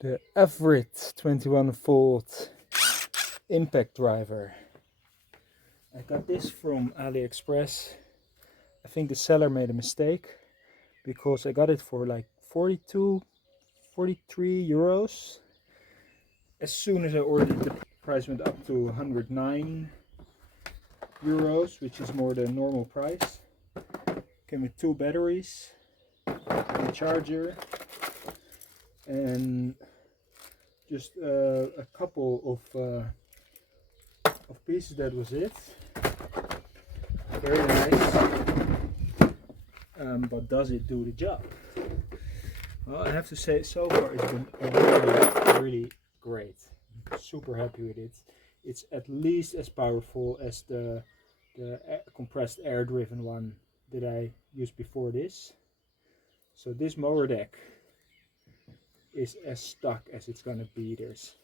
The Avhrit 21 volt impact driver. I got this from AliExpress. I think the seller made a mistake because I got it for like 42, 43 euros. As soon as I ordered it, the price went up to 109 euros, which is more than normal price. Came with 2 batteries, a charger, and just a couple of pieces. That was it. Very nice. But does it do the job? Well, I have to say, so far it's been really great. Super happy with it. It's at least as powerful as the compressed air driven one that I used before this. So this mower deck is as stuck as it's gonna be. There's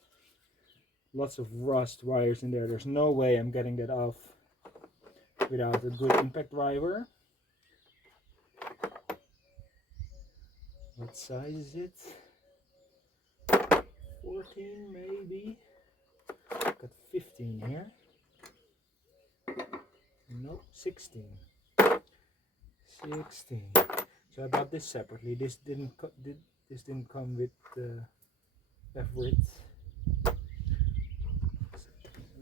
lots of rust wires in there. There's no way I'm getting that off without a good impact driver. What size is it? 14 maybe. Got 15 here. No, 16. 16. So I bought this separately. This didn't come with the Avhrit.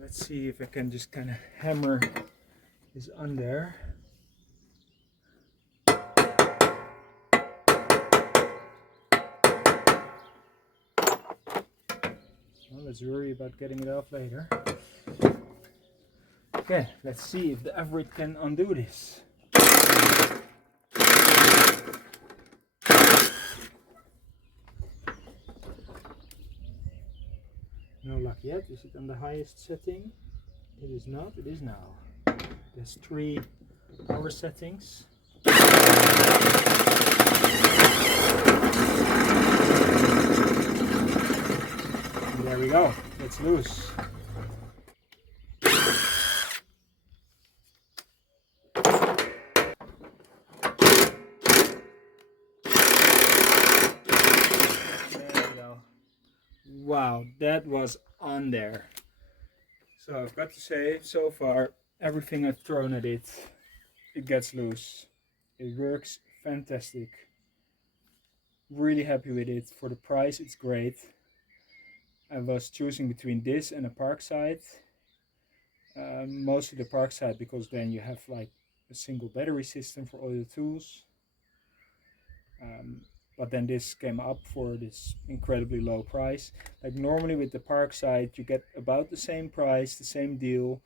Let's see if I can just kind of hammer this on there. Well, let's worry about getting it off later. Okay, let's see if the Avhrit can undo this. No luck yet. Is it on the highest setting? It is not. It is now. There's 3 power settings. And there we go. It's loose. Wow, that was on there. So I've got to say, so far, everything I've thrown at it, it gets loose. It works fantastic. Really happy with it. For the price, it's great. I was choosing between this and a Parkside. Mostly the Parkside, because then you have like a single battery system for all your tools. But then this came up for this incredibly low price. Like normally with the Parkside you get about the same price, the same deal,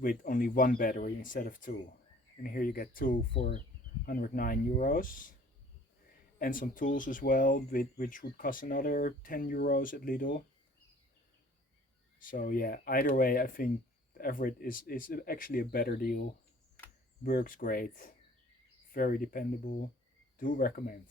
with only 1 battery instead of 2. And here you get 2 for 109 euros. And some tools as well, which would cost another 10 euros at Lidl. So yeah, either way I think Avhrit is actually a better deal. Works great. Very dependable. Do recommend.